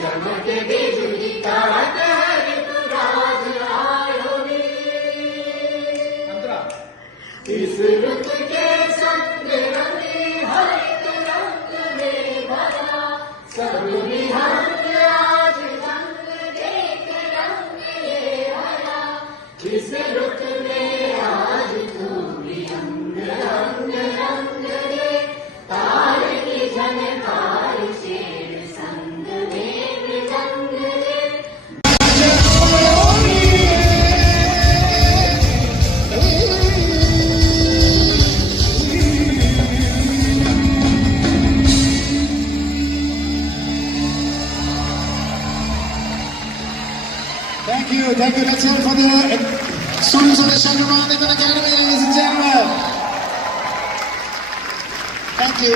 चमके बिजुली तारक ऋतुराज आयो रे। इस रुत के संग रंगे हरित रंग में भरा, सब निहंग आज रंग देख रंग ये भरा। इस रुत में आज तू भी रंग रंग रंग रे, तार की झनकार शेर संग में मृदंग रे। Thank you. Let's hear it for the students of the Shankar Academy, ladies and gentlemen. Thank you.